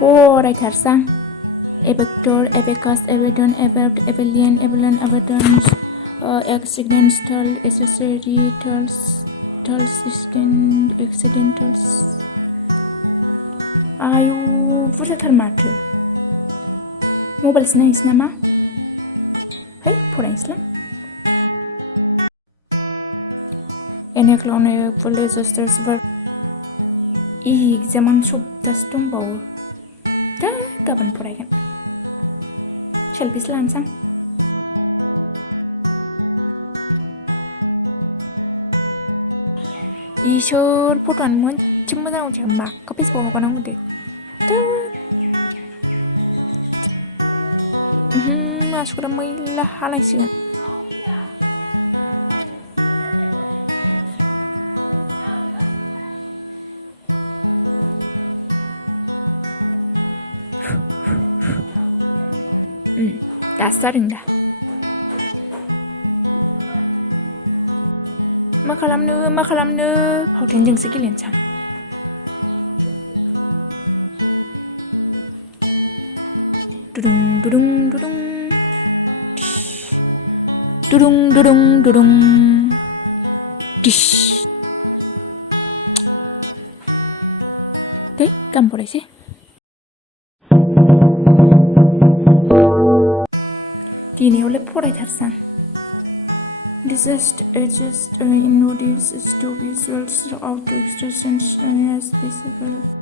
फरायथारसां एबेक्टर एबेकास एबेडन एबेक्ट Abelian एबेलन एबेडन्स एक्सिडेन्टेल एसेसरिटेल्स tales एक्सिडेन्टेल्स आयु बुरजाथार माथो मबाइलसो नायनोसै नामा है फरायनोसैलां एनेक्ल'निक पुलिसस्टार्स एग्जामानो सप्तासे दंबावो दा गाबोन फरायगोन सेल्फिसो लानोसां इसोर फट'आनो मोनसे मोजां उथियाखै माखौ फेसबुकआव हगारनांगौ दे मानसिफोरा मैला हालायसिगोन दासो जादों दा मा खालामनो फावथेनजोंसो गेलेनोसां दुदुं दुदुं दुदुं दुदुं दुदुं दुदुं डिस दे गाबोन फरायसै दिनैयावलाय फरायथारसां Adjust in notice to visuals throughout the expressions as visible.